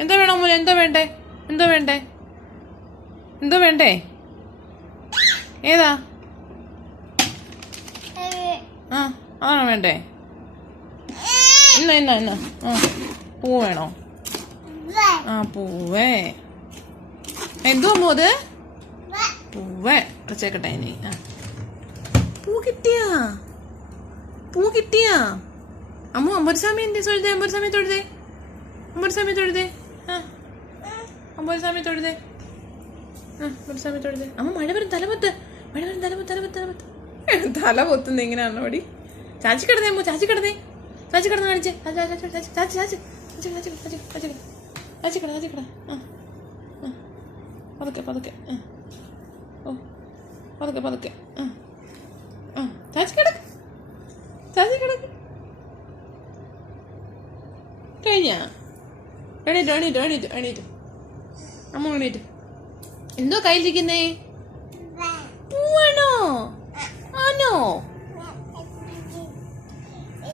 എന്താ വേണോ മോനെ? എന്തോ വേണ്ടേ? എന്തോ വേണ്ടേ? എന്തോ വേണ്ടേ? ഏതാ? ആ അതാണോ വേണ്ടേ? ഇന്ന ആ പൂ വേണോ? ആ പൂവേ. എന്തോ അമ്മോ അത്? പൂവേ വെച്ചേക്കട്ടെ ഇനി. ആ പൂ കിട്ടിയാ? പൂ കിട്ടിയാ? അമ്മു അമ്പലസ്വാമി എന്തേ തൊഴുതേ? അമ്പലസ്വാമി തൊഴുതേ? അമ്പലസ്വാമി തൊഴുതേ? ആ അമ്പലസ്വാമി തൊഴുതേ? ആ അമ്പലസ്വാമി തൊഴുതേ? അമ്മ മഴ വരും തലപൊത്ത്. മഴ വരും തലപൊത്ത്. തല പൊത്തുന്ന എങ്ങനെയാണോ പടി? ചാച്ചി കിടന്നേ അമ്മു, ചാച്ചി കിടന്നേ. ചാച്ചി കിടന്ന് കാണിച്ചേ. ചാച്ചി കിട. ആ പതുക്കെ. ഓ പതുക്കെ. ആ ചാച്ചി കിടക്ക്. കഴിഞ്ഞ എണീറ്റ് അമ്മ എണീറ്റ്. എന്തോ കയ്യിലിരിക്കുന്നേ?